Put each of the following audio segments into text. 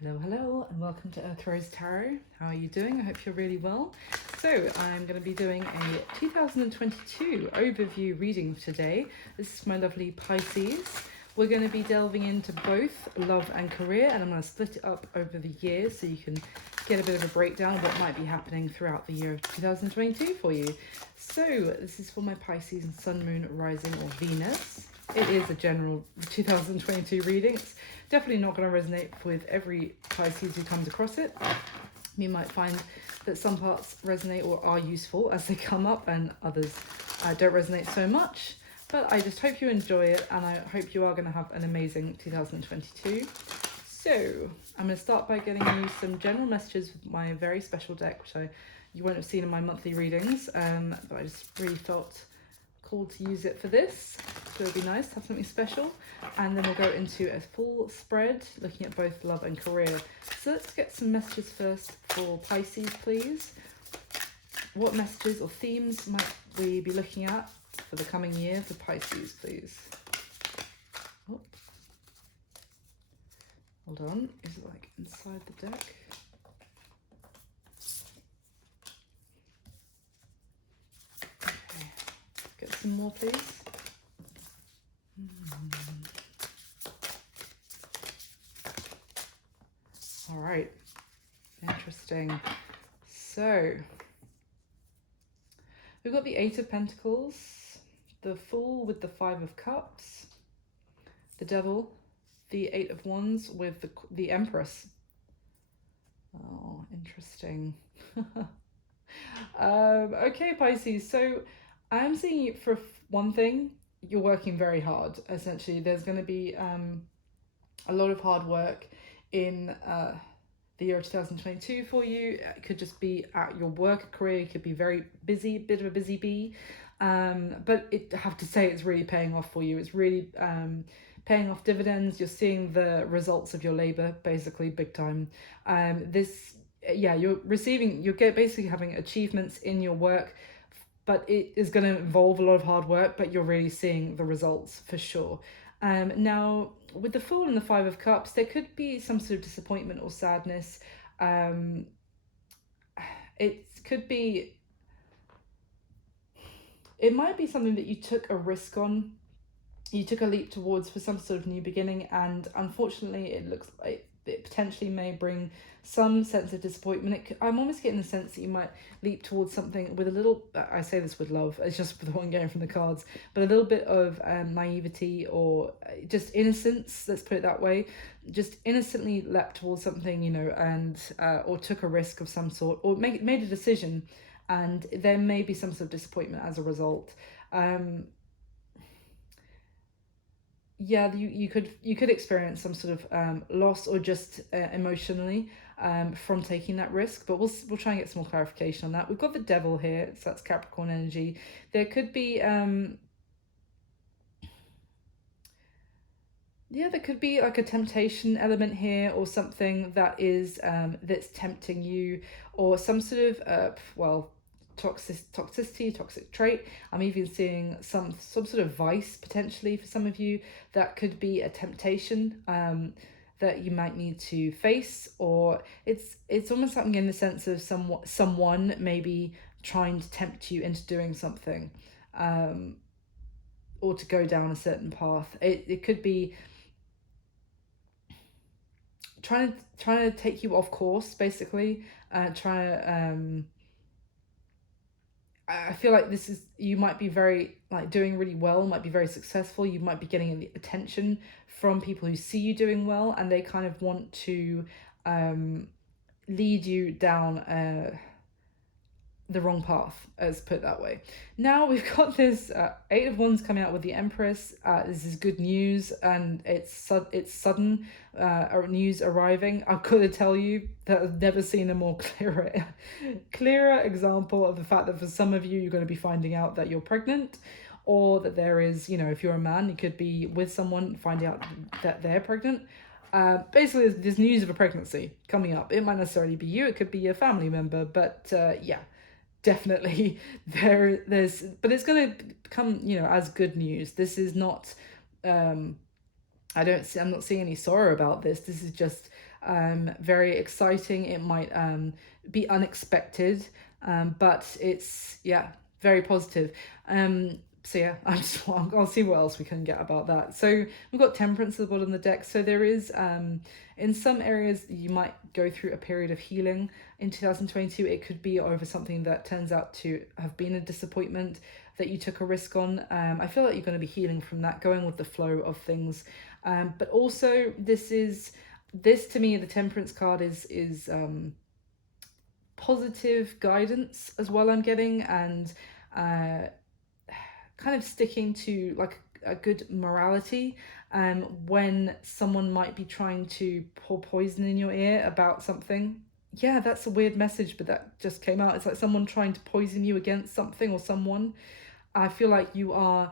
Hello, and welcome to Earth Rose Tarot. How are you doing? I hope you're really well. So, I'm going to be doing a 2022 overview reading today. This is my lovely Pisces. We're going to be delving into both love and career, and I'm going to split it up over the years so you can get a bit of a breakdown of what might be happening throughout the year of 2022 for you. So, this is for my Pisces and Sun, Moon, Rising, or Venus. It is a general 2022 reading. It's definitely not going to resonate with every Pisces who comes across it. You might find that some parts resonate or are useful as they come up, and others don't resonate so much. But I just hope you enjoy it, and I hope you are going to have an amazing 2022. So I'm going to start by getting you some general messages with my very special deck, which you won't have seen in my monthly readings, but I just really felt called to use it for this. So it'll be nice to have something special. And then we'll go into a full spread looking at both love and career. So let's get some messages first for Pisces, please. What messages or themes might we be looking at for the coming year for Pisces, please? Oh. Hold on, is it like inside the deck? Okay, get some more, please. All right, interesting. So we've got the Eight of Pentacles, the Fool with the Five of Cups, the Devil, the Eight of Wands with the Empress. Oh, interesting. Okay, Pisces. So I'm seeing you for one thing. You're working very hard. Essentially, there's going to be a lot of hard work in the year of 2022 for you. It could just be at your work career. You could be very busy, bit of a busy bee. But I have to say it's really paying off for you. It's really paying off dividends. You're seeing the results of your labor, basically, big time. You're basically having achievements in your work, but it is going to involve a lot of hard work, but you're really seeing the results for sure. Now, with the Fool and the Five of Cups, there could be some sort of disappointment or sadness. It might be something that you took a risk on, you took a leap towards for some sort of new beginning, and unfortunately it looks like it potentially may bring some sense of disappointment. I'm almost getting the sense that you might leap towards something with a little, I say this with love, it's just the one going from the cards, but a little bit of naivety or just innocence, let's put it that way. Just innocently leapt towards something, and or took a risk of some sort, or made a decision, and there may be some sort of disappointment as a result. You could experience some sort of loss, or just emotionally from taking that risk, but we'll try and get some more clarification on that. We've got the Devil here, so that's Capricorn energy. There could be there could be like a temptation element here, or something that is that's tempting you, or some sort of toxicity, toxic trait. I'm even seeing some sort of vice potentially for some of you. That could be a temptation that you might need to face, or it's almost something in the sense of someone maybe trying to tempt you into doing something, or to go down a certain path. It could be trying to take you off course, basically. I feel like you might be very doing really well, might be very successful. You might be getting attention from people who see you doing well, and they kind of want to lead you down the wrong path, let's put it that way. Now we've got this Eight of Wands coming out with the Empress. This is good news, and it's sudden news arriving. I've got to tell you that I've never seen a more clearer example of the fact that for some of you, you're going to be finding out that you're pregnant, or that there is, if you're a man, you could be with someone, finding out that they're pregnant. Basically, there's news of a pregnancy coming up. It might necessarily be you, it could be a family member, but definitely but it's going to come as good news. This is not I'm not seeing any sorrow about this. This is just very exciting. It might be unexpected, but it's, yeah, very positive. So yeah, I'll see what else we can get about that. So we've got Temperance at the bottom of the deck. So there is, in some areas, you might go through a period of healing in 2022. It could be over something that turns out to have been a disappointment that you took a risk on. I feel like you're going to be healing from that, going with the flow of things. But also this to me, the Temperance card is positive guidance as well, I'm getting, and kind of sticking to like a good morality when someone might be trying to pour poison in your ear about something. Yeah, that's a weird message, but that just came out. It's like someone trying to poison you against something or someone. I feel like you're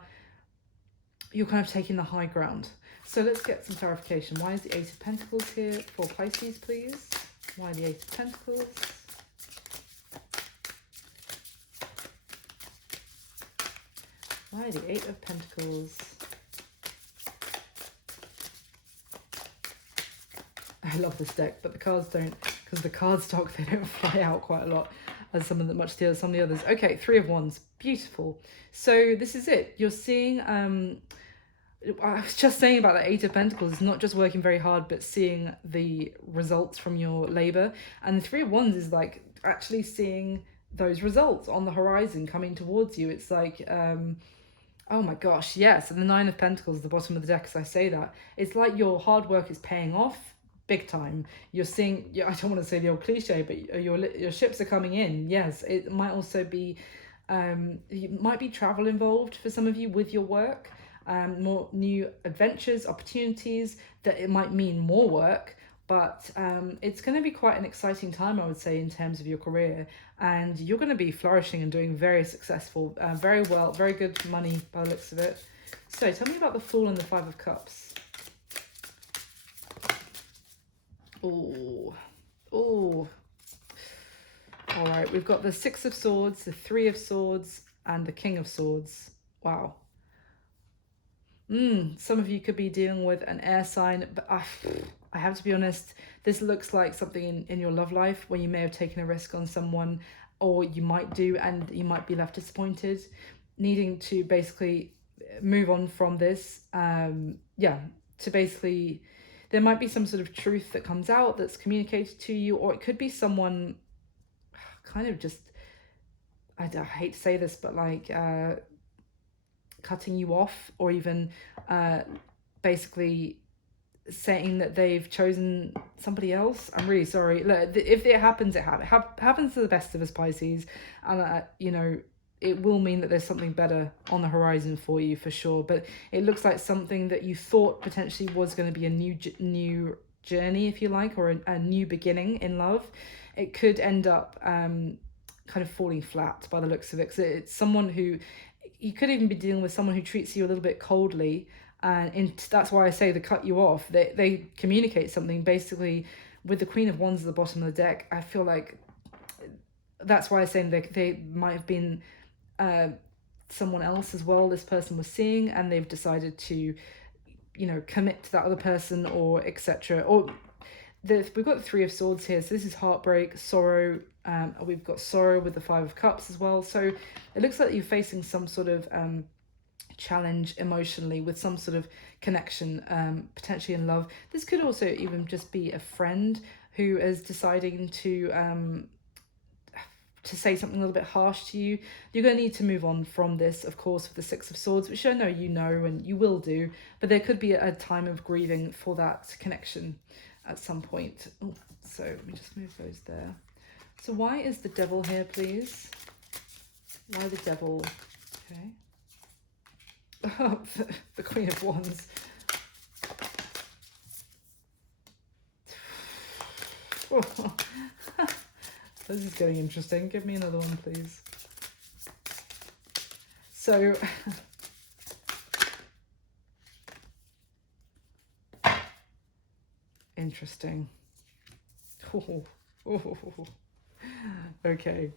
kind of taking the high ground. So let's get some clarification. Why is the Eight of Pentacles here for Pisces, please? Why the Eight of Pentacles? Why the Eight of Pentacles? I love this deck, but the cards don't, because the card stock, they don't fly out quite a lot as some of the others. Okay, Three of Wands, beautiful. So this is it. You're seeing, I was just saying about the Eight of Pentacles, it's not just working very hard, but seeing the results from your labor. And the Three of Wands is like actually seeing those results on the horizon coming towards you. It's like, oh my gosh, yes. And the Nine of Pentacles, the bottom of the deck, as I say that, it's like your hard work is paying off big time. You're seeing, I don't want to say the old cliche, but your ships are coming in. Yes, it might also be, you might be travel involved for some of you with your work. More new adventures, opportunities, that it might mean more work, but it's going to be quite an exciting time, I would say, in terms of your career, and you're going to be flourishing and doing very successful, very well, very good money by the looks of it. So tell me about the Fool and the Five of Cups. Oh, all right, we've got the Six of Swords, the Three of Swords, and the King of Swords. Wow. Some of you could be dealing with an air sign, but I have to be honest, this looks like something in your love life where you may have taken a risk on someone, or you might do, and you might be left disappointed, needing to basically move on from this. Yeah, to basically, there might be some sort of truth that comes out that's communicated to you, or it could be someone kind of just, I hate to say this, but like cutting you off, or even basically saying that they've chosen somebody else. I'm really sorry. Look, if it happens, it happens to the best of us, Pisces, and you know, it will mean that there's something better on the horizon for you for sure. But it looks like something that you thought potentially was going to be a new journey, if you like, or a new beginning in love. It could end up kind of falling flat by the looks of it. So it's someone who, you could even be dealing with someone who treats you a little bit coldly, and that's why I say they cut you off. They communicate something basically with the Queen of Wands at the bottom of the deck. I feel like that's why I say they might have been someone else as well. This person was seeing, and they've decided to, you know, commit to that other person, or etc. Or we've got the Three of Swords here, so this is heartbreak, sorrow. We've got sorrow with the Five of Cups as well. So it looks like you're facing some sort of challenge emotionally with some sort of connection, potentially in love. This could also even just be a friend who is deciding to say something a little bit harsh to you. You're going to need to move on from this, of course, with the Six of Swords, which I know you know and you will do, but there could be a time of grieving for that connection at some point. Ooh, so let me just move those there. So why is the Devil here, please? Why the Devil? Okay. Oh, the Queen of Wands. This is getting interesting. Give me another one, please. So, interesting. Okay.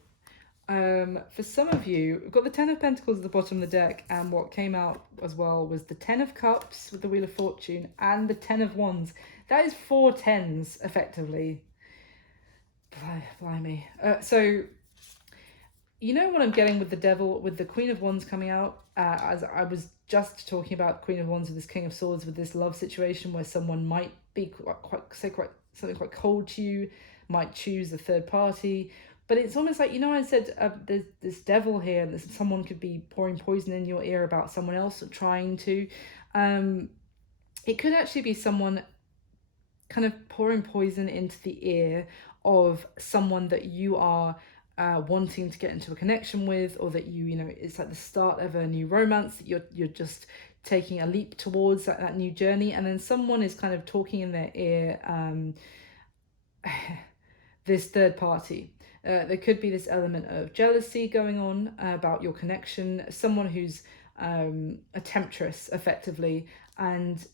For some of you, we've got the Ten of Pentacles at the bottom of the deck, and what came out as well was the Ten of Cups with the Wheel of Fortune and the Ten of Wands. That is 4 tens, effectively. Blimey. So, you know what I'm getting with the Devil, with the Queen of Wands coming out? As I was just talking about Queen of Wands with this King of Swords, with this love situation where someone might be something quite cold to you, might choose a third party. But it's almost like, you know, I said there's this devil here, and someone could be pouring poison in your ear about someone else, or trying to. It could actually be someone kind of pouring poison into the ear of someone that you are wanting to get into a connection with, or that you know, it's like the start of a new romance, that you're just taking a leap towards that new journey, and then someone is kind of talking in their ear, this third party. There could be this element of jealousy going on about your connection, someone who's a temptress, effectively, and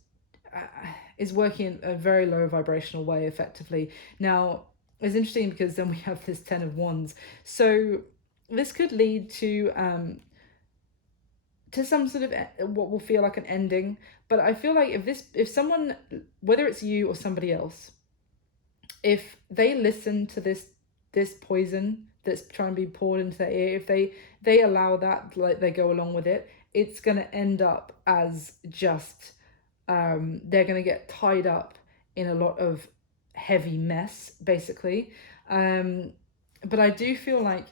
is working in a very low vibrational way, effectively. Now, it's interesting because then we have this Ten of Wands. So this could lead to some sort of what will feel like an ending. But I feel like if someone, whether it's you or somebody else, if they listen to this poison that's trying to be poured into their ear, if they allow that, like they go along with it, it's going to end up as just they're going to get tied up in a lot of heavy mess, basically. But I do feel like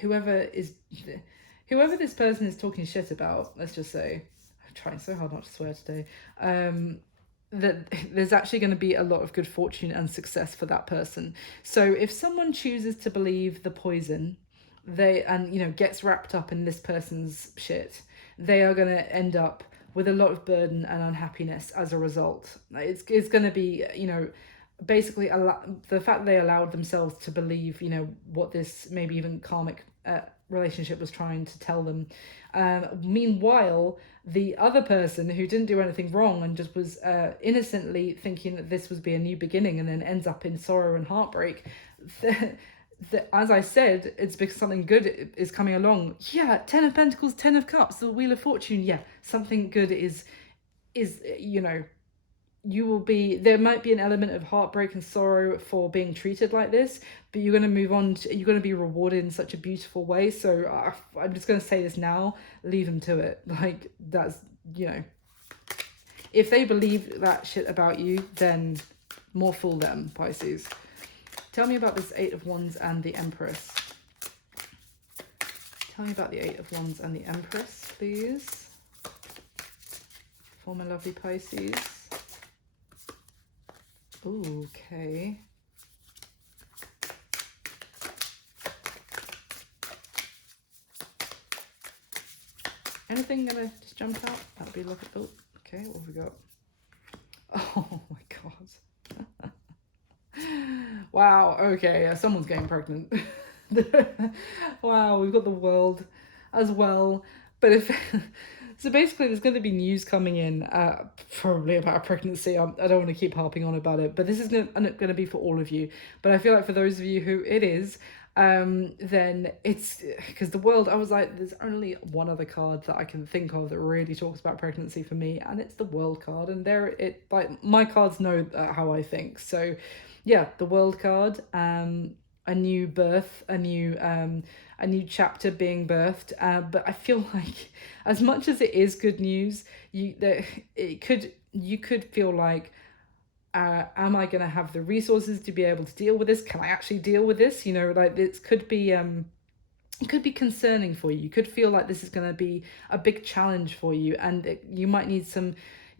whoever this person is talking shit about, let's just say, I'm trying so hard not to swear today, that there's actually going to be a lot of good fortune and success for that person. So if someone chooses to believe the poison, gets wrapped up in this person's shit, they are going to end up with a lot of burden and unhappiness as a result. It's going to be, basically the fact that they allowed themselves to believe, what this maybe even karmic relationship was trying to tell them. Meanwhile, the other person who didn't do anything wrong and just was innocently thinking that this would be a new beginning, and then ends up in sorrow and heartbreak, as I said, it's because something good is coming along. Yeah, Ten of Pentacles, Ten of Cups, the Wheel of Fortune. Yeah, something good is you will be, there might be an element of heartbreak and sorrow for being treated like this, but you're going to move on, you're going to be rewarded in such a beautiful way. So I'm just going to say this now, leave them to it. Like, that's, if they believe that shit about you, then more fool them, Pisces. Tell me about this Eight of Wands and the Empress. Tell me about the Eight of Wands and the Empress, please, for my lovely Pisces. Okay. Anything gonna just jump out? That'll be like, oh, okay, what have we got? Oh my god. Wow, okay, someone's getting pregnant. Wow, we've got the World as well. But so basically there's going to be news coming in probably about a pregnancy. I don't want to keep harping on about it, but this is going to be for all of you. But I feel like for those of you who it is, then it's because the World, I was like, there's only one other card that I can think of that really talks about pregnancy for me, and it's the World card. And like my cards know how I think. So yeah, the World card, a new birth, a new chapter being birthed. But I feel like, as much as it is good news, you could feel like, am I going to have the resources to be able to deal with this? Can I actually deal with this? Like, this could be it could be concerning for you. You could feel like this is going to be a big challenge for you, and you might need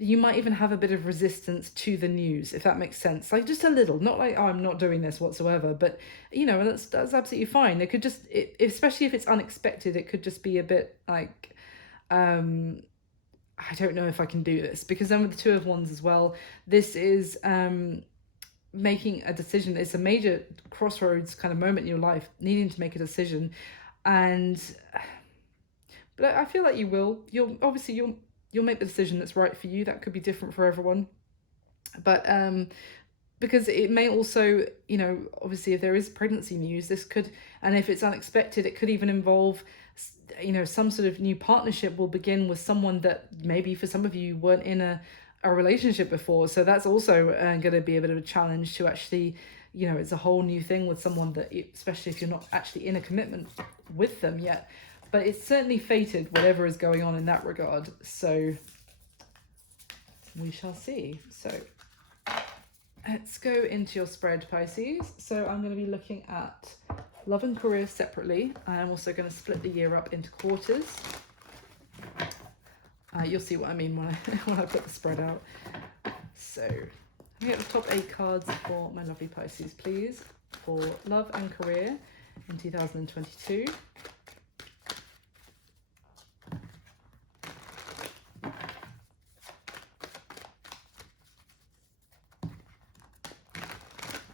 you might even have a bit of resistance to the news, if that makes sense. Like, just a little, not like, oh, I'm not doing this whatsoever, but that's absolutely fine. It could just, especially if it's unexpected, it could just be a bit like, I don't know if I can do this. Because then with the Two of Wands as well, this is making a decision. It's a major crossroads kind of moment in your life, needing to make a decision. But I feel like you'll make the decision that's right for you. That could be different for everyone. But because it may also, you know, obviously if there is pregnancy news, this could, and if it's unexpected, it could even involve, you know, some sort of new partnership will begin with someone that maybe for some of you weren't in a relationship before. So that's also going to be a bit of a challenge to actually, you know, it's a whole new thing with someone that, especially if you're not actually in a commitment with them yet. But it's certainly fated, whatever is going on in that regard. So we shall see. So let's go into your spread, Pisces. So I'm going to be looking at love and career separately. I'm also going to split the year up into quarters. You'll see what I mean when I put the spread out. So I get the top 8 cards for my lovely Pisces, please, for love and career in 2022.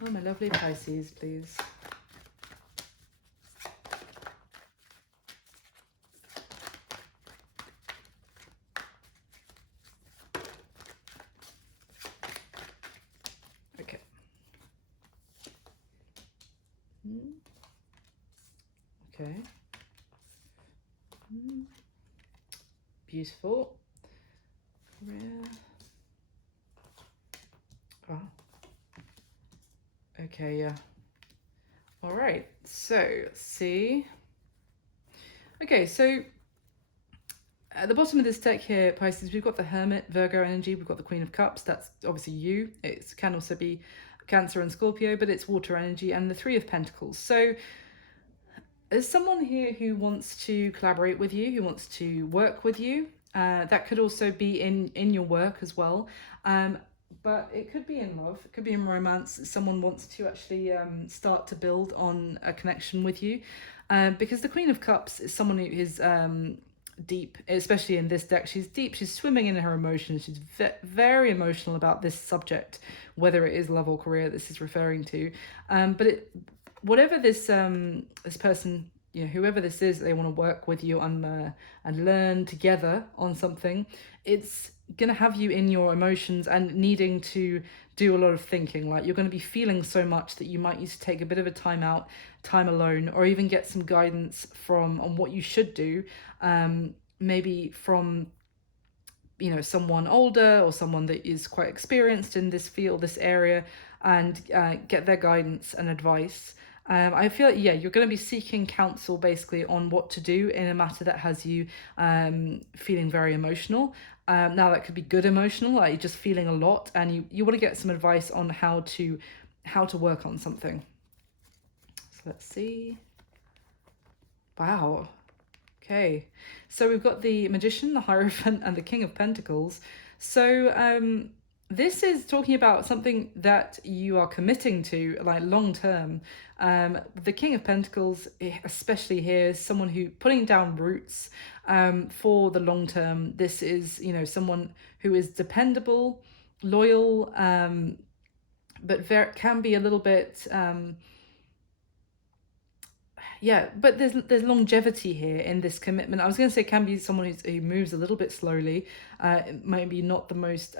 Oh, my lovely Pisces, please. Okay. Okay. Beautiful. Career. Oh. Okay, yeah. All right, so see. Okay, so at the bottom of this deck here, Pisces, we've got the Hermit, Virgo energy, we've got the Queen of Cups, that's obviously you. It can also be Cancer and Scorpio, but it's water energy, and the Three of Pentacles. So there's someone here who wants to collaborate with you, who wants to work with you. That could also be in your work as well. But it could be in love, it could be in romance. Someone wants to actually start to build on a connection with you. Because the Queen of Cups is someone who is deep, especially in this deck. She's deep, she's swimming in her emotions. She's very emotional about this subject, whether it is love or career this is referring to. But whatever this this person, you know, whoever this is, they want to work with you on and learn together on something. It's going to have you in your emotions and needing to do a lot of thinking. Like, you're going to be feeling so much that you might need to take a bit of a time out, time alone, or even get some guidance from on what you should do. Maybe from, you know, someone older or someone that is quite experienced in this field, this area, and get their guidance and advice. I feel like, yeah, you're going to be seeking counsel basically on what to do in a matter that has you feeling very emotional. Now that could be good emotional, like you're just feeling a lot, and you want to get some advice on how to work on something. So let's see. Wow. Okay. So we've got the Magician, the Hierophant, and the King of Pentacles. So this is talking about something that you are committing to, like long term. The King of Pentacles, especially here, is someone who putting down roots for the long term. This is, you know, someone who is dependable, loyal, but can be a little bit. Yeah, but there's longevity here in this commitment. I was going to say can be someone who moves a little bit slowly, maybe not the most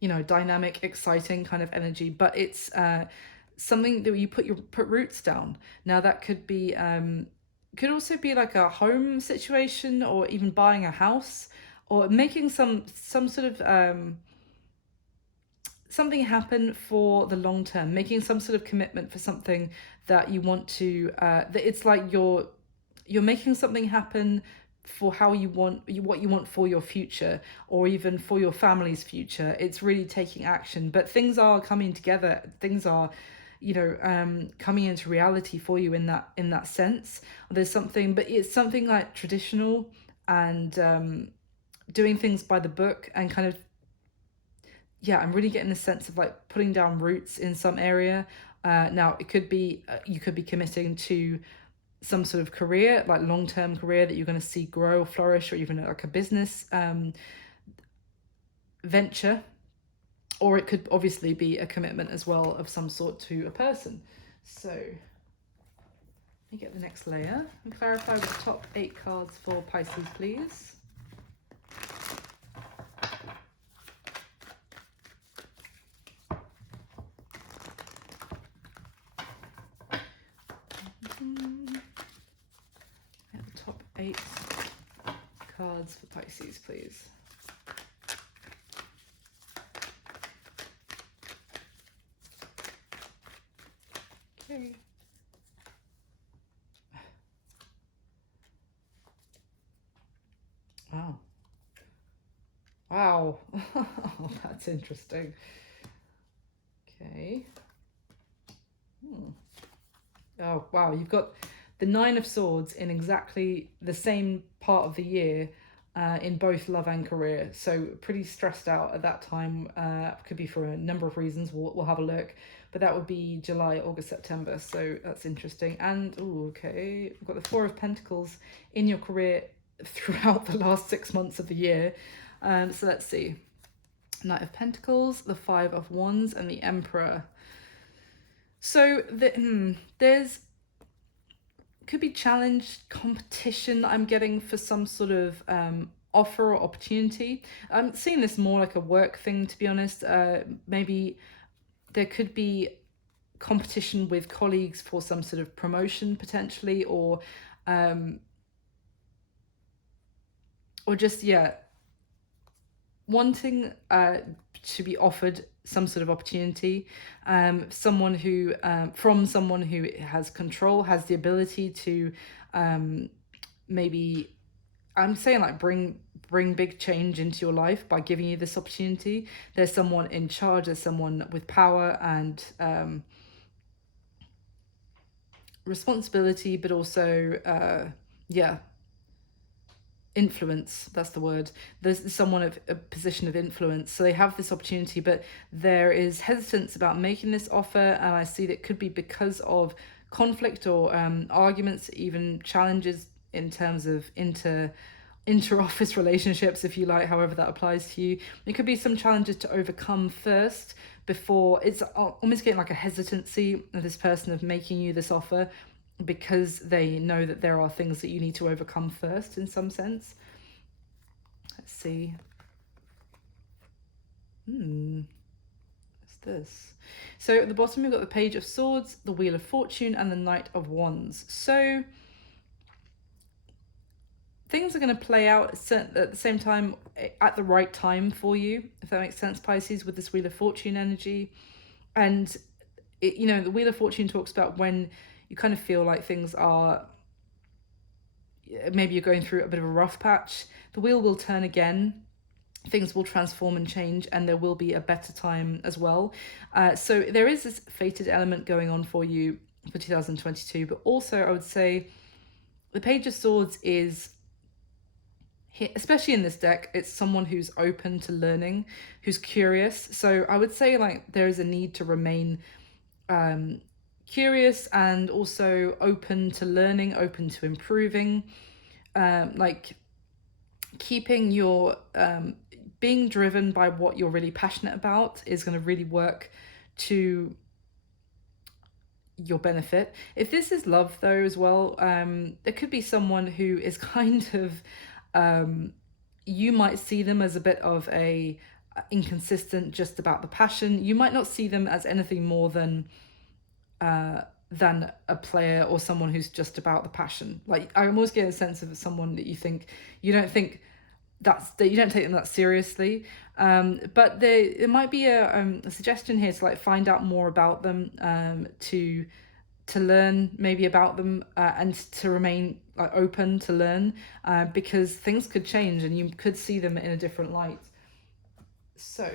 you know, dynamic, exciting kind of energy, but it's something that you put roots down. Now that could be could also be like a home situation, or even buying a house, or making some sort of something happen for the long term, making some sort of commitment for something that you want to that it's like you're making something happen for how you want what you want for your future, or even for your family's future. It's really taking action, but things are coming together, things are, you know, coming into reality for you in that sense. There's something, but it's something like traditional and doing things by the book, and kind of, yeah, I'm really getting the sense of like putting down roots in some area. Now it could be you could be committing to some sort of career, like long-term career that you're going to see grow or flourish, or even like a business venture, or it could obviously be a commitment as well of some sort to a person. So let me get the next layer and clarify the top 8 cards for Pisces, please. The top 8 cards for Pisces, please. Okay. Wow. Wow. Oh, that's interesting. Okay. Oh, wow. You've got the 9 of Swords in exactly the same part of the year in both love and career. So pretty stressed out at that time. Could be for a number of reasons. We'll have a look. But that would be July, August, September. So that's interesting. And, oh, okay. We've got the 4 of Pentacles in your career throughout the last 6 months of the year. So let's see. Knight of Pentacles, the 5 of Wands, and the Emperor. So there's could be challenge, competition I'm getting for some sort of offer or opportunity. I'm seeing this more like a work thing, to be honest. Maybe there could be competition with colleagues for some sort of promotion potentially, or just, yeah, wanting to be offered some sort of opportunity, someone who from someone who has control, has the ability to maybe, I'm saying, like, bring big change into your life by giving you this opportunity. There's someone in charge, there's someone with power and responsibility, but also influence. That's the word. There's someone of a position of influence, so they have this opportunity, but there is hesitance about making this offer, and I see that it could be because of conflict or arguments, even challenges in terms of inter-office relationships, if you like, however that applies to you. It could be some challenges to overcome first before. It's almost getting like a hesitancy of this person of making you this offer, because they know that there are things that you need to overcome first in some sense. Let's see. What's this? So at the bottom we've got the Page of Swords, the Wheel of Fortune, and the Knight of Wands. So things are going to play out at the same time, at the right time for you, if that makes sense, Pisces, with this Wheel of Fortune energy. And the Wheel of Fortune talks about when you kind of feel like things are, maybe you're going through a bit of a rough patch. The wheel will turn again, things will transform and change, and there will be a better time as well. So there is this fated element going on for you for 2022, but also I would say the Page of Swords is, especially in this deck, it's someone who's open to learning, who's curious. So I would say, like, there is a need to remain curious and also open to learning, open to improving, like keeping your being driven by what you're really passionate about is going to really work to your benefit. If this is love though as well, there could be someone who is kind of you might see them as a bit of a inconsistent, just about the passion. You might not see them as anything more than a player or someone who's just about the passion. Like, I almost get a sense of someone that you don't take them that seriously. But there might be a suggestion here to, like, find out more about them, to learn maybe about them, and to remain, like, open to learn, because things could change and you could see them in a different light. So,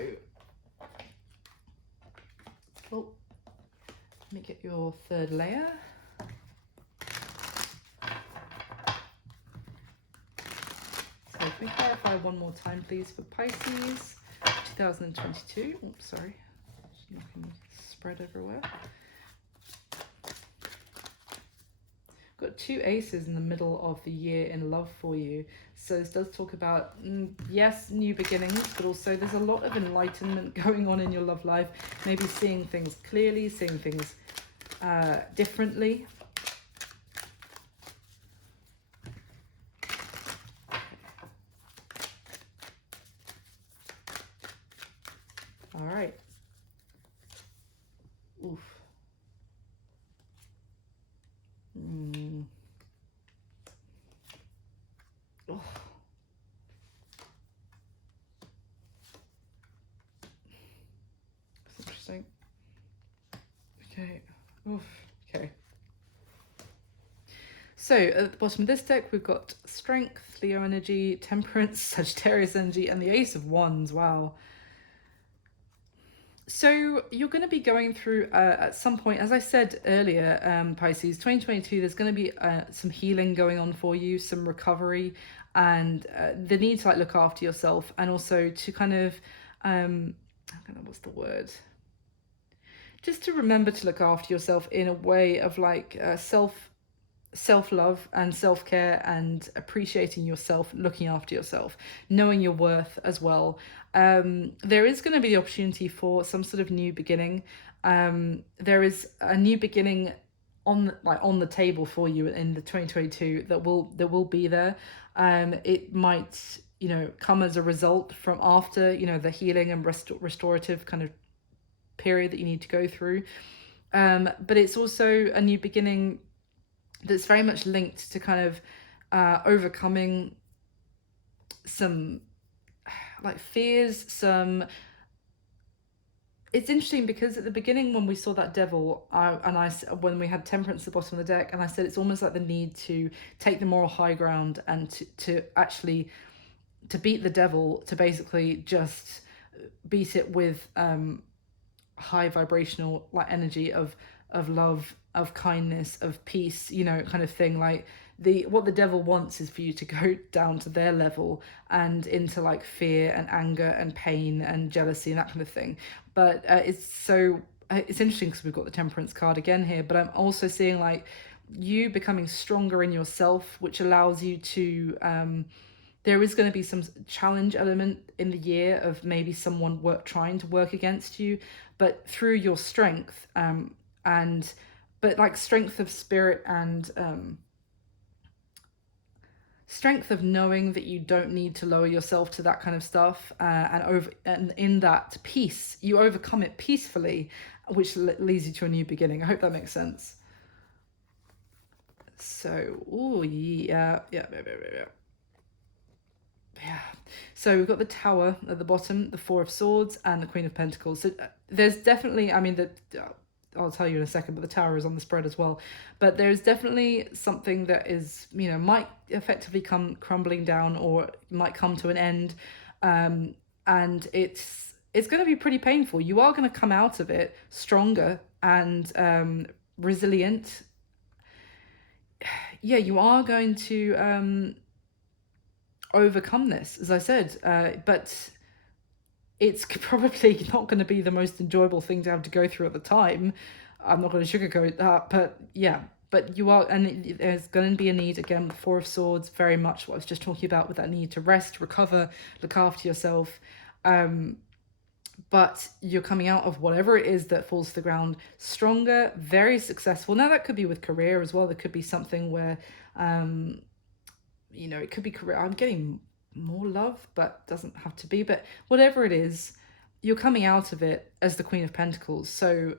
let me get your third layer. So if we clarify one more time, please, for Pisces, 2022. Oops, sorry. Knocking spread everywhere. Got 2 aces in the middle of the year in love for you. So this does talk about, yes, new beginnings, but also there's a lot of enlightenment going on in your love life. Maybe seeing things clearly, seeing things differently. All right. Oof. Oh. That's interesting. Okay. Oof. Okay. So at the bottom of this deck, we've got Strength, Leo energy, Temperance, Sagittarius energy, and the Ace of Wands. Wow. So you're going to be going through at some point, as I said earlier, Pisces, 2022, there's going to be some healing going on for you, some recovery, and the need to like look after yourself, and also to kind of, what's the word? Just to remember to look after yourself in a way of like self-love and self-care and appreciating yourself, looking after yourself, knowing your worth as well. There is going to be the opportunity for some sort of new beginning. There is a new beginning on the table for you in the 2022 that will be there. It might come as a result from after the healing and restorative kind of period that you need to go through, but it's also a new beginning that's very much linked to kind of overcoming some like fears. It's interesting because at the beginning when we saw that devil, when we had Temperance at the bottom of the deck, and I said it's almost like the need to take the moral high ground and to actually to beat the devil, to basically just beat it with high vibrational like energy of love, of kindness, of peace, kind of thing. Like what the devil wants is for you to go down to their level and into like fear and anger and pain and jealousy and that kind of thing. But it's interesting because we've got the Temperance card again here, but I'm also seeing like you becoming stronger in yourself, which allows you to there is going to be some challenge element in the year of maybe someone trying to work against you, but through your strength, but like strength of spirit and strength of knowing that you don't need to lower yourself to that kind of stuff, and in that peace, you overcome it peacefully, which leads you to a new beginning. I hope that makes sense. So, yeah. So we've got the Tower at the bottom, the Four of Swords, and the Queen of Pentacles. So there's definitely, I'll tell you in a second, but the Tower is on the spread as well. But there's definitely something that is, might effectively come crumbling down or might come to an end. And it's going to be pretty painful. You are going to come out of it stronger and resilient. Yeah, you are going to overcome this, as I said, but it's probably not going to be the most enjoyable thing to have to go through at the time. I'm not going to sugarcoat that, but yeah, but you are, and there's going to be a need, again, with Four of Swords, very much what I was just talking about with that need to rest, recover, look after yourself. But you're coming out of whatever it is that falls to the ground stronger, very successful. Now that could be with career as well. There could be something where, it could be career. I'm getting more love, but doesn't have to be. But whatever it is, you're coming out of it as the Queen of Pentacles. So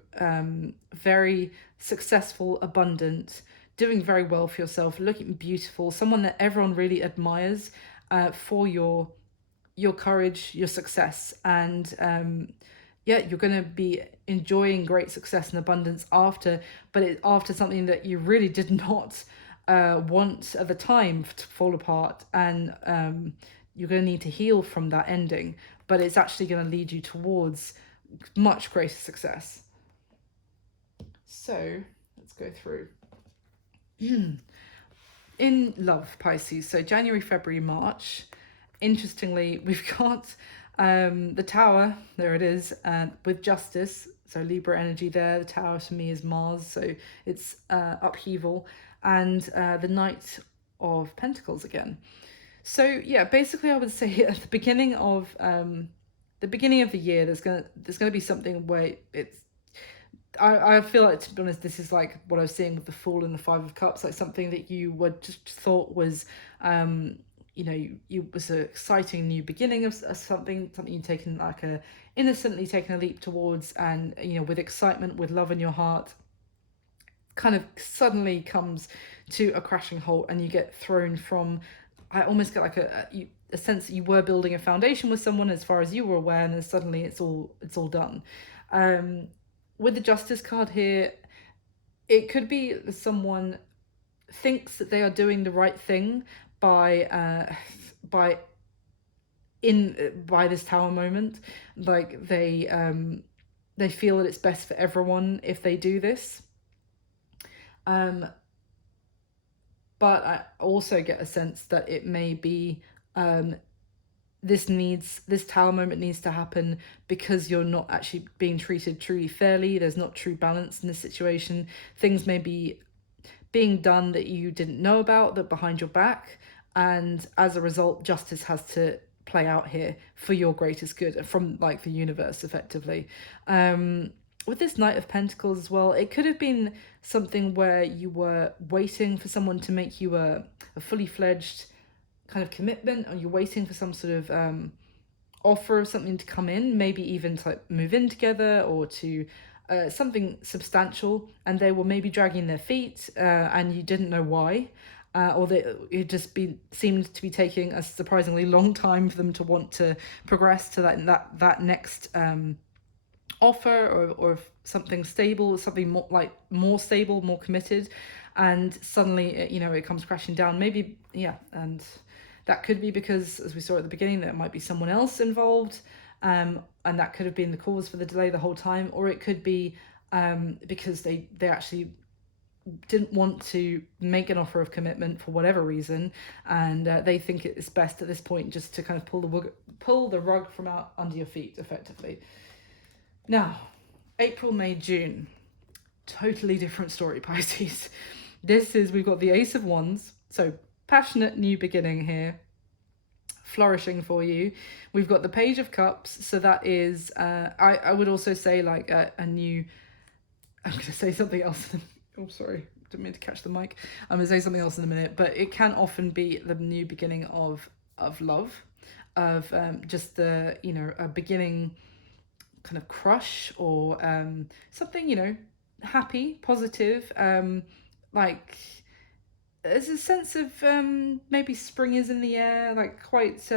very successful, abundant, doing very well for yourself, looking beautiful, someone that everyone really admires for your courage, your success. And you're going to be enjoying great success and abundance after something that you really did not want at the time to fall apart, and you're going to need to heal from that ending, but it's actually going to lead you towards much greater success. So let's go through. In love, Pisces, so January, February, March, interestingly, we've got the Tower, there it is, with Justice, so Libra energy there. The Tower for me is Mars, so it's upheaval, and the Knight of Pentacles again. So yeah, basically I would say at the beginning of the year, there's gonna be something where it's, I feel like, to be honest, this is like what I was seeing with the Fool and the Five of Cups, like something that you would just thought was you was an exciting new beginning of something you'd taken innocently taken a leap towards, and with excitement, with love in your heart. kind of suddenly comes to a crashing halt, and you get thrown from, I almost get like a sense that you were building a foundation with someone as far as you were aware, and then suddenly it's all done. With the Justice card here, it could be that someone thinks that they are doing the right thing by by by this Tower moment. Like they feel that it's best for everyone if they do this. But I also get a sense that it may be this Tower moment needs to happen because you're not actually being treated truly fairly. There's not true balance in this situation. Things may be being done that you didn't know about, that behind your back, and as a result, justice has to play out here for your greatest good from like the universe, effectively. With this Knight of Pentacles as well, it could have been something where you were waiting for someone to make you a fully fledged kind of commitment, or you're waiting for some sort of offer of something to come in, maybe even to like move in together, or to something substantial, and they were maybe dragging their feet, and you didn't know why, or it just seemed to be taking a surprisingly long time for them to want to progress to that next offer, or something stable, something more stable, more committed, and suddenly it comes crashing down. Maybe, yeah, and that could be because, as we saw at the beginning, there might be someone else involved, and that could have been the cause for the delay the whole time, or it could be because they actually didn't want to make an offer of commitment for whatever reason, and they think it's best at this point just to kind of pull the rug from out under your feet, effectively. Now, April, May, June, totally different story, Pisces. We've got the Ace of Wands, so passionate new beginning here, flourishing for you. We've got the Page of Cups, so that is I would also say like a new, I'm going to say something else. Oh, sorry, didn't mean to catch the mic. I'm going to say something else in a minute, but it can often be the new beginning of love, of just the, a beginning kind of crush, or something, happy, positive, like there's a sense of maybe spring is in the air, like quite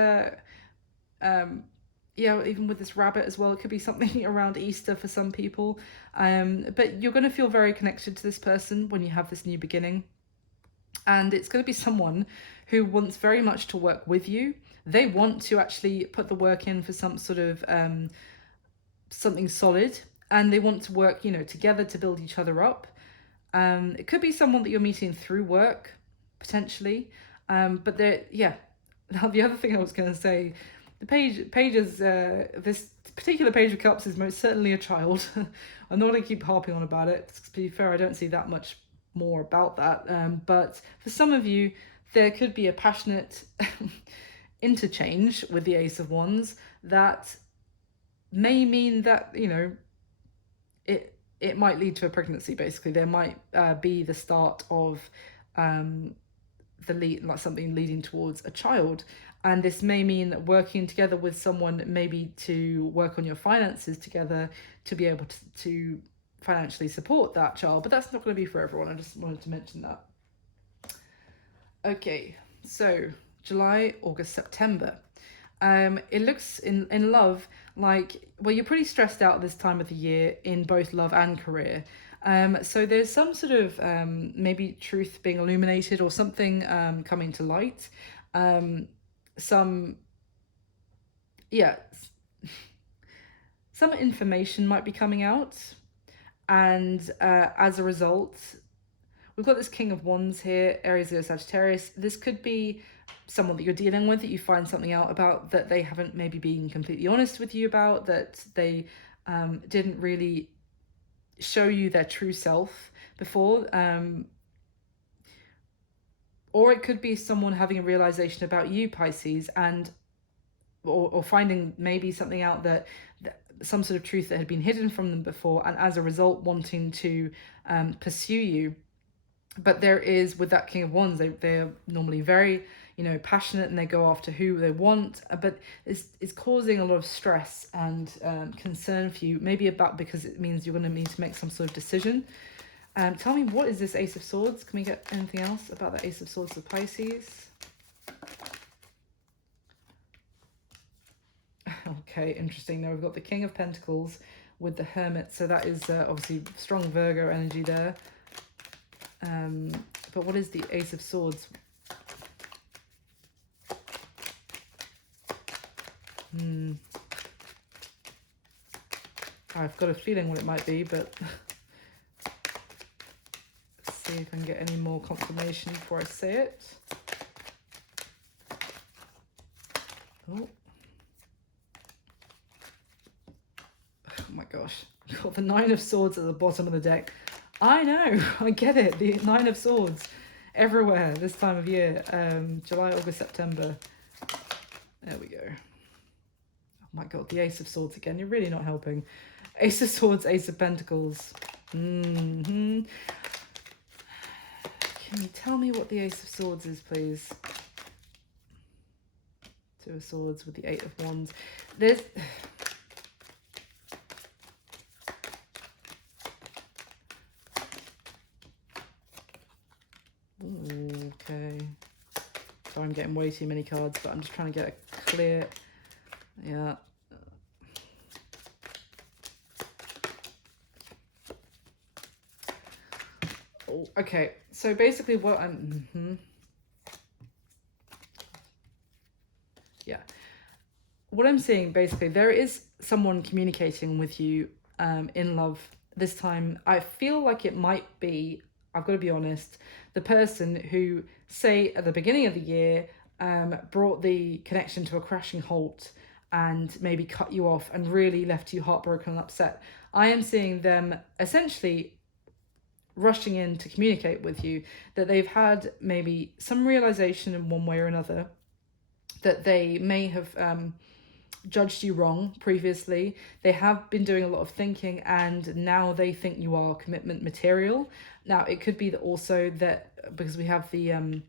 even with this rabbit as well, it could be something around Easter for some people, but you're going to feel very connected to this person when you have this new beginning, and it's going to be someone who wants very much to work with you. They want to actually put the work in for some sort of something solid, and they want to work together to build each other up. It could be someone that you're meeting through work, potentially, but now the other thing I was going to say, the pages this particular Page of Cups is most certainly a child. I'm not going to keep harping on about it. To be fair, I don't see that much more about that, but for some of you there could be a passionate interchange with the Ace of Wands that may mean that it might lead to a pregnancy. Basically, there might be the start of something leading towards a child, and this may mean working together with someone, maybe to work on your finances together to be able to financially support that child. But that's not going to be for everyone. I just wanted to mention that. Okay, so July, August, September. It looks in love like, well, you're pretty stressed out this time of the year in both love and career. So there's some sort of maybe truth being illuminated, or something coming to light. Some information might be coming out, and as a result, we've got this King of Wands here, Aries, Leo, Sagittarius. This could be someone that you're dealing with, that you find something out about that they haven't maybe been completely honest with you about, that they didn't really show you their true self before. Or it could be someone having a realization about you, Pisces, and or finding maybe something out that some sort of truth that had been hidden from them before, and as a result wanting to pursue you. But there is, with that King of Wands, they're normally very passionate, and they go after who they want, but it's causing a lot of stress and concern for you, maybe because it means you're going to need to make some sort of decision. Tell me, what is this Ace of Swords? Can we get anything else about the Ace of Swords of Pisces? Okay, interesting. Now we've got the King of Pentacles with the Hermit. So that is obviously strong Virgo energy there. But what is the Ace of Swords? I've got a feeling what it might be, but let's see if I can get any more confirmation before I say it. Oh. Oh my gosh. I've got the Nine of Swords at the bottom of the deck. I know, I get it. The Nine of Swords everywhere this time of year. July, August, September. There we go. Oh my god, the Ace of Swords again. You're really not helping. Ace of Swords, Ace of Pentacles. Can you tell me what the Ace of Swords is, please? Two of Swords with the Eight of Wands. There's... Ooh, okay. So I'm getting way too many cards, but I'm just trying to get a clear... Yeah. Oh, okay, so basically what I'm... Yeah. What I'm seeing, basically, there is someone communicating with you in love this time. I feel like it might be, I've got to be honest, the person who, say, at the beginning of the year, brought the connection to a crashing halt and maybe cut you off and really left you heartbroken and upset. I am seeing them essentially rushing in to communicate with you, that they've had maybe some realization in one way or another, that they may have judged you wrong previously. They have been doing a lot of thinking and now they think you are commitment material. Now, it could be that also that because we have the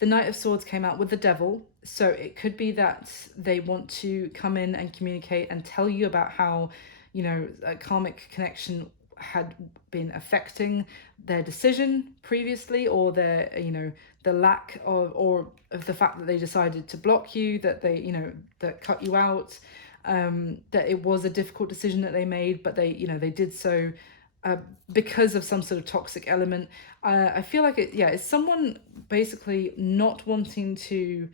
Knight of Swords came out with the Devil, so it could be that they want to come in and communicate and tell you about how, you know, a karmic connection had been affecting their decision previously, or their, you know, the lack of, or of the fact that they decided to block you, that they, you know, that cut you out, that it was a difficult decision that they made, but they, you know, they did so because of some sort of toxic element. I feel like it's someone basically not wanting to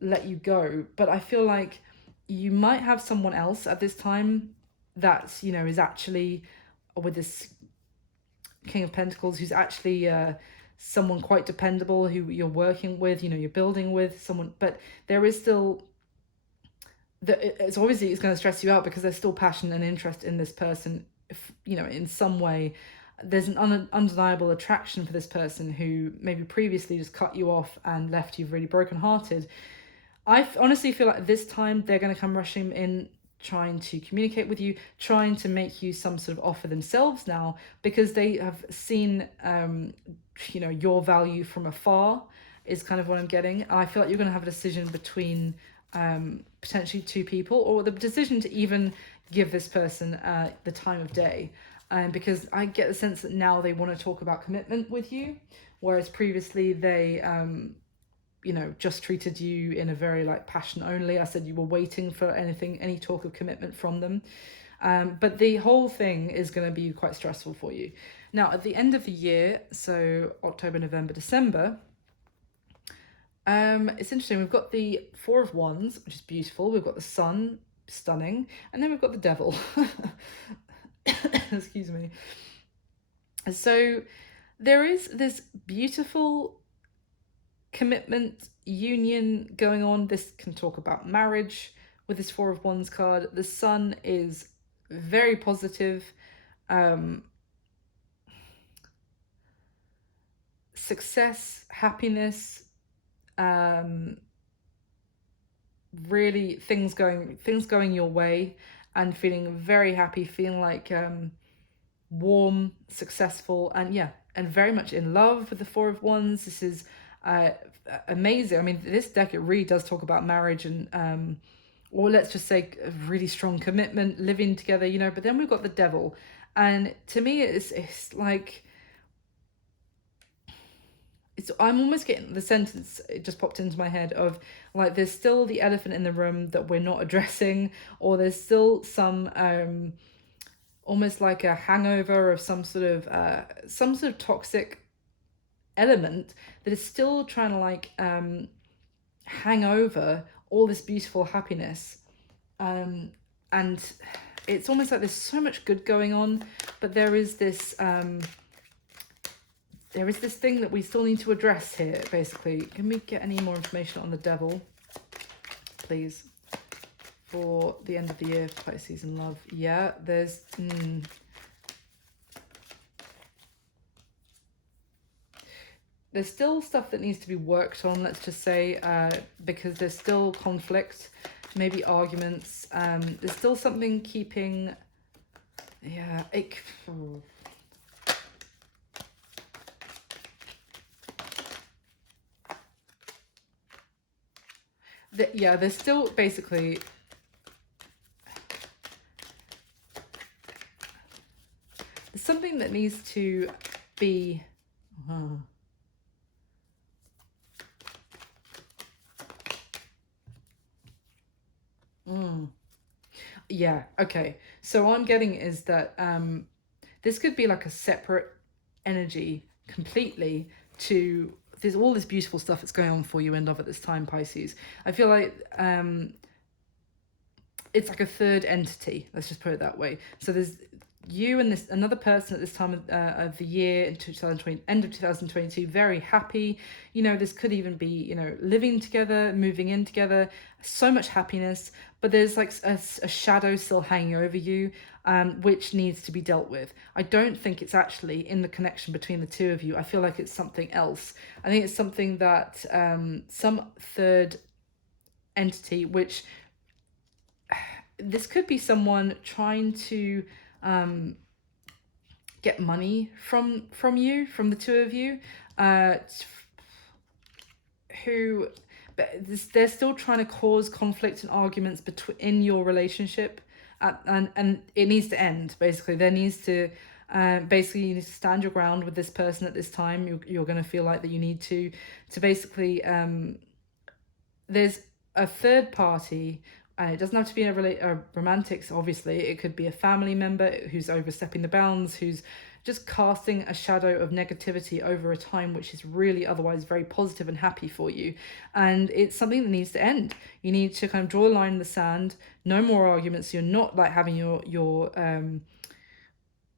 let you go, but I feel like you might have someone else at this time that's, you know, is actually with this King of Pentacles, who's actually someone quite dependable, who you're working with, you know, you're building with someone, but there is still, it's obviously it's going to stress you out because there's still passion and interest in this person. If, you know, in some way there's an undeniable attraction for this person who maybe previously just cut you off and left you really brokenhearted. I honestly feel like this time they're going to come rushing in, trying to communicate with you, trying to make you some sort of offer themselves now, because they have seen, you know, your value from afar, is kind of what I'm getting. I feel like you're going to have a decision between potentially two people, or the decision to even give this person the time of day. Because I get the sense that now they want to talk about commitment with you, whereas previously they you know, just treated you in a very like passion only. I said you were waiting for any talk of commitment from them. But the whole thing is going to be quite stressful for you. Now, at the end of the year, so October, November, December, it's interesting. We've got the Four of Wands, which is beautiful. We've got the Sun, stunning. And then we've got the Devil. Excuse me. So there is this beautiful commitment, union going on. This can talk about marriage with this Four of Wands card. The Sun is very positive. Success, happiness, really things going your way, and feeling very happy, feeling like warm, successful, and very much in love with the Four of Wands. This is amazing. I mean, this deck, it really does talk about marriage and or let's just say a really strong commitment, living together, you know. But then we've got the Devil, and to me it's like I'm almost getting the sentence, it just popped into my head, of like there's still the elephant in the room that we're not addressing, or there's still some almost like a hangover of some sort of toxic element that is still trying to like hang over all this beautiful happiness. And it's almost like there's so much good going on, but there is this thing that we still need to address here, basically. Can we get any more information on the devil, please, for the end of the year, Pisces in love? Yeah, there's... There's still stuff that needs to be worked on, let's just say, because there's still conflict, maybe arguments. There's still something keeping... Yeah, it... Yeah, there's still basically... There's something that needs to be... Yeah, okay. So what I'm getting is that this could be like a separate energy completely to... There's all this beautiful stuff that's going on for you in love at this time, Pisces. I feel like it's like a third entity, let's just put it that way. So there's you and this another person at this time of the year in 2020, end of 2022, very happy. You know, this could even be, you know, living together, moving in together, so much happiness, but there's like a shadow still hanging over you, which needs to be dealt with. I don't think it's actually in the connection between the two of you. I feel like it's something else. I think it's something that some third entity, which this could be someone trying to get money from you, from the two of you, who... But they're still trying to cause conflict and arguments in your relationship, and it needs to end. Basically, there needs to basically you need to stand your ground with this person at this time. You're going to feel like that you need to basically there's a third party. And it doesn't have to be a romantic, obviously. It could be a family member who's overstepping the bounds, who's just casting a shadow of negativity over a time which is really otherwise very positive and happy for you. And it's something that needs to end. You need to kind of draw a line in the sand. No more arguments. You're not like having your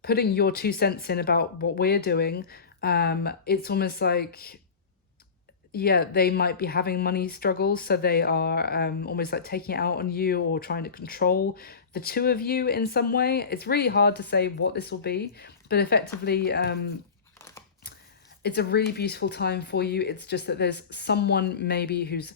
putting your 2 cents in about what we're doing. It's almost like... Yeah, they might be having money struggles, so they are almost like taking it out on you or trying to control the two of you in some way. It's really hard to say what this will be, but effectively it's a really beautiful time for you. It's just that there's someone maybe who's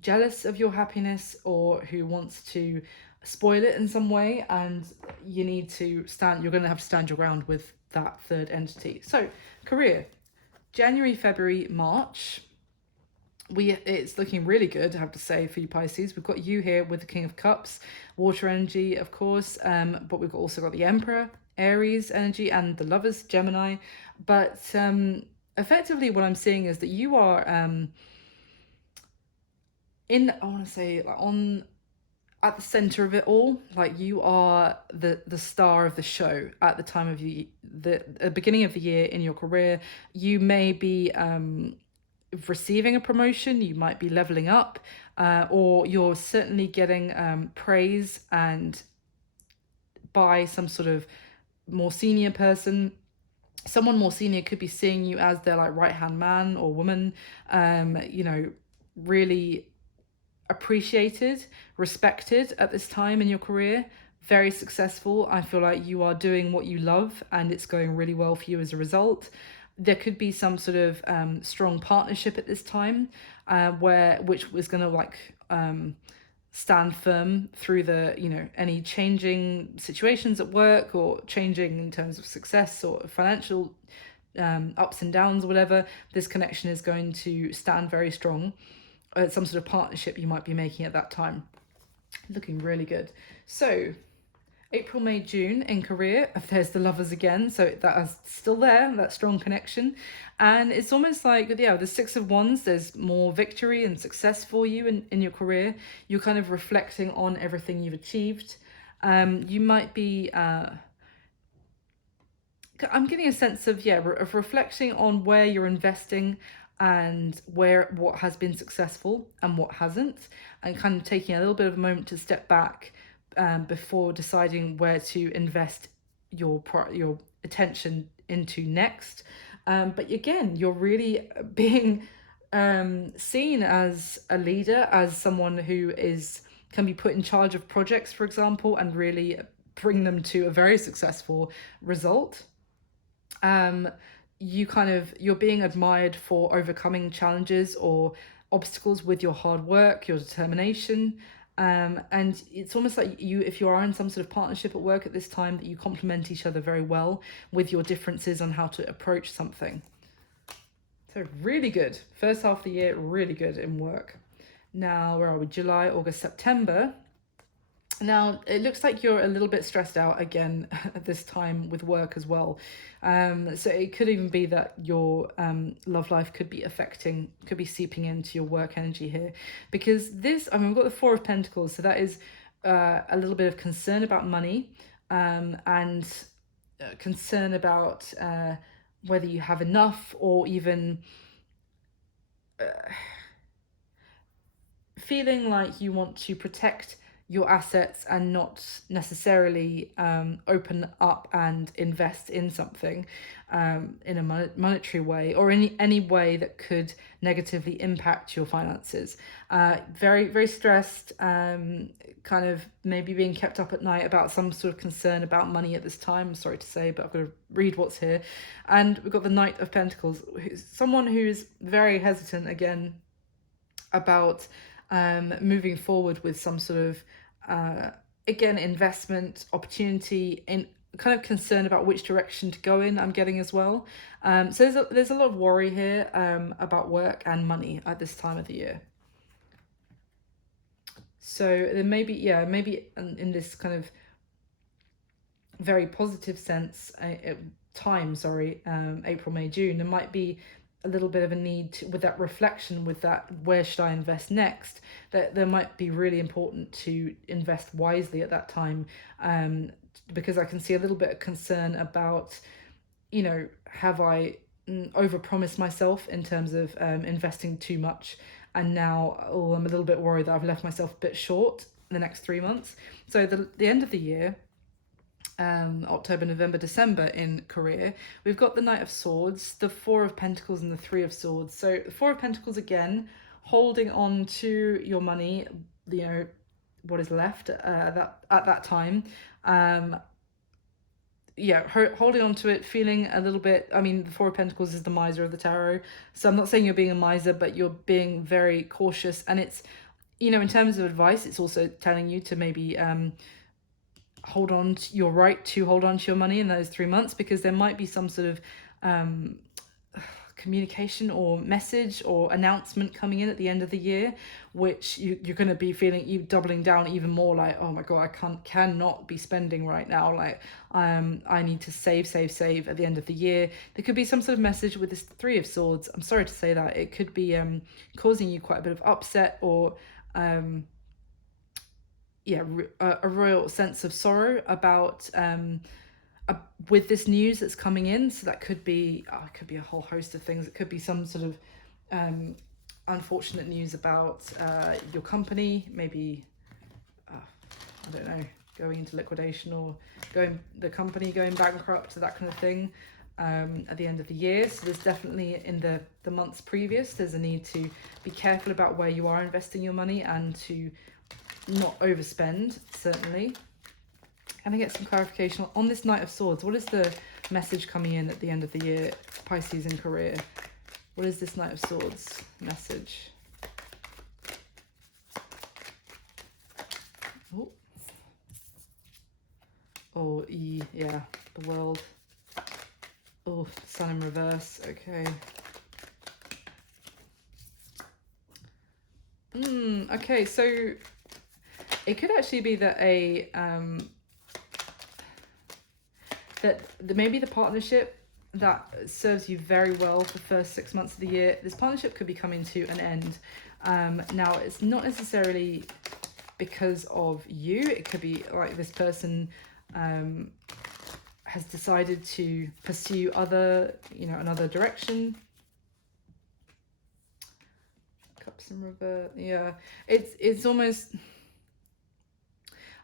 jealous of your happiness or who wants to spoil it in some way, and you need to stand... You're going to have to stand your ground with that third entity. So, career. January, February, March... It's looking really good, I have to say, for you Pisces. We've got you here with the King of Cups, water energy, of course, but we've also got the Emperor, Aries energy, and the Lovers, Gemini. But effectively what I'm seeing is that you are I want to say, like, at the center of it all. Like, you are the star of the show at the time of the beginning of the year in your career. You may be receiving a promotion, you might be leveling up, or you're certainly getting praise and by some sort of more senior person. Someone more senior could be seeing you as their like right-hand man or woman, you know, really appreciated, respected at this time in your career, very successful. I feel like you are doing what you love and it's going really well for you as a result. There could be some sort of strong partnership at this time, which was going to like stand firm through the, you know, any changing situations at work or changing in terms of success or financial ups and downs or whatever. This connection is going to stand very strong. Some sort of partnership you might be making at that time. Looking really good. So April, May, June in career, there's the Lovers again, so that is still there, that strong connection. And it's almost like, yeah, the Six of Wands, there's more victory and success for you in your career. You're kind of reflecting on everything you've achieved. You might be, I'm getting a sense of, yeah, of reflecting on where you're investing and what has been successful and what hasn't, and kind of taking a little bit of a moment to step back before deciding where to invest your attention into next. But again, you're really being seen as a leader, as someone who can be put in charge of projects, for example, and really bring them to a very successful result. You're being admired for overcoming challenges or obstacles with your hard work, your determination. And it's almost like if you are in some sort of partnership at work at this time, that you complement each other very well with your differences on how to approach something. So really good. First half of the year, really good in work. Now, where are we? July, August, September. Now, it looks like you're a little bit stressed out again at this time with work as well. So it could even be that your love life could be seeping into your work energy here. Because we've got the Four of Pentacles, so that is a little bit of concern about money and concern about whether you have enough, or even feeling like you want to protect your assets and not necessarily open up and invest in something in a monetary way, or any way that could negatively impact your finances. Very, very stressed, kind of maybe being kept up at night about some sort of concern about money at this time. I'm sorry to say, but I've got to read what's here. And we've got the Knight of Pentacles, someone who's very hesitant again about moving forward with some sort of again, investment opportunity, in kind of concern about which direction to go in, I'm getting as well. So there's a lot of worry here about work and money at this time of the year. So there may be, maybe in this kind of very positive sense, April, May, June, there might be a little bit of a need with that reflection, with that where should I invest next, that there might be really important to invest wisely at that time, because I can see a little bit of concern about, have I overpromised myself in terms of investing too much, and now I'm a little bit worried that I've left myself a bit short in the next 3 months. So the end of the year, October, November, December in career, we've got the Knight of Swords, the Four of Pentacles, and the Three of Swords. So the Four of Pentacles again, holding on to your money, what is left at that time. Holding on to it, feeling a little bit, the Four of Pentacles is the miser of the tarot, so I'm not saying you're being a miser, but you're being very cautious. And it's, in terms of advice, it's also telling you to maybe hold on to your money in those 3 months, because there might be some sort of communication or message or announcement coming in at the end of the year, which you're going to be feeling you doubling down even more, like, oh my god, I cannot be spending right now, like I need to save at the end of the year. There could be some sort of message with this Three of Swords. I'm sorry to say that it could be causing you quite a bit of upset, or a real sense of sorrow about with this news that's coming in. So that could be a whole host of things. It could be some sort of unfortunate news about your company, maybe I don't know, going into liquidation, or the company going bankrupt, that kind of thing, at the end of the year. So there's definitely, in the months previous, there's a need to be careful about where you are investing your money and to not overspend, certainly. Can I get some clarification on this Knight of Swords? What is the message coming in at the end of the year, Pisces in career? What is this Knight of Swords message? Yeah, the World. Oh, Sun in reverse. Okay. Okay, so it could actually be that that maybe the partnership that serves you very well for the first 6 months of the year, this partnership could be coming to an end. Now, it's not necessarily because of you. It could be like this person has decided to pursue another direction. Cups and revert. Yeah, it's almost,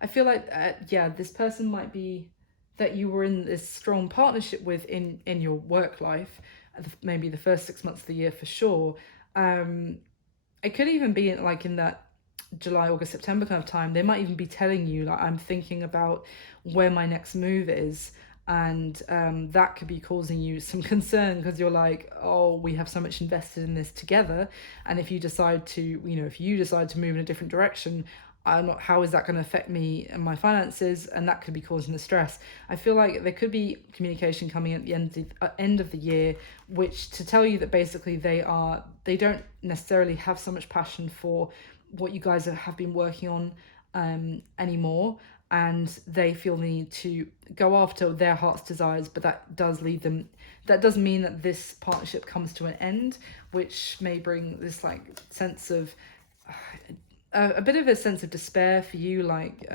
I feel like this person might be that you were in this strong partnership with in your work life, maybe the first 6 months of the year for sure. It could even be like in that July, August, September kind of time. They might even be telling you, like, I'm thinking about where my next move is, and that could be causing you some concern, because you're like, oh, we have so much invested in this together, and if you decide to move in a different direction, how is that going to affect me and my finances? And that could be causing the stress. I feel like there could be communication coming at the end of the year, which to tell you that basically they don't necessarily have so much passion for what you guys have been working on anymore, and they feel the need to go after their heart's desires, but that does mean that this partnership comes to an end, which may bring this like sense of a bit of a sense of despair for you, like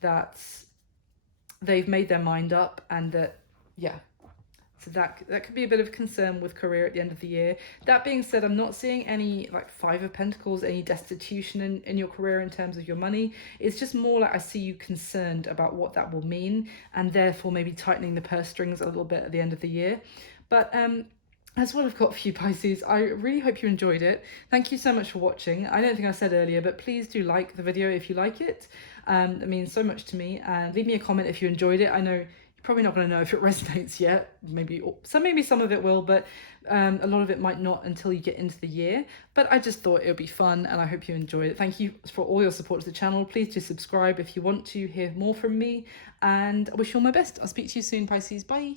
that they've made their mind up, and so that could be a bit of concern with career at the end of the year. That being said, I'm not seeing any like Five of Pentacles, any destitution in your career in terms of your money. It's just more like I see you concerned about what that will mean, and therefore maybe tightening the purse strings a little bit at the end of the year. But that's what I've got for you, Pisces. I really hope you enjoyed it. Thank you so much for watching. I don't think I said earlier, but please do like the video if you like it. It means so much to me. And leave me a comment if you enjoyed it. I know you're probably not going to know if it resonates yet. Maybe some of it will, but a lot of it might not until you get into the year. But I just thought it would be fun, and I hope you enjoyed it. Thank you for all your support to the channel. Please do subscribe if you want to hear more from me. And I wish you all my best. I'll speak to you soon, Pisces. Bye.